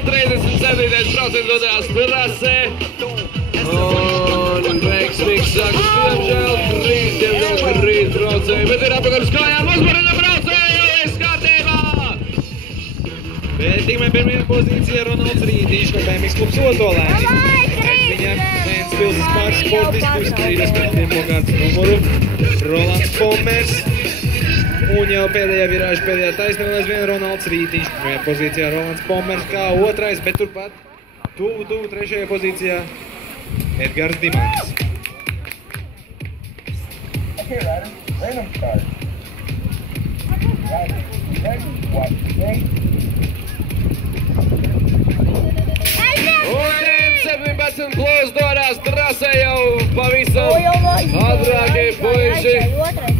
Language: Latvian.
un 37. Brauciens dodas trasē. Un veiksmīgs sāks, diemžēl krīt braucēji, bet ir apakaļ uz kājām, uzvarina braucēju, viss kārtībā! Bet tikmēr pirmajā pozīcijā Ronalds Rītīšs no BMX klubs Ozolēni. Viņa viens pilsas pāris sportistus, respektīvi pogāds numuru Rolands Pomers. Un jau pēdējā virāža, pēdējā taisnība aizvien Ronalds Rītīšs. Pirmajā pozīcijā Rolands Pomers kā otrais, bet turpat tuvu trešajā pozīcijā Edgars Dimants. Okay, Ryder. Random start. Ryder, ready, watch the gate. Un 17 plus dodas trasē jau pavisam ātrākie puiši.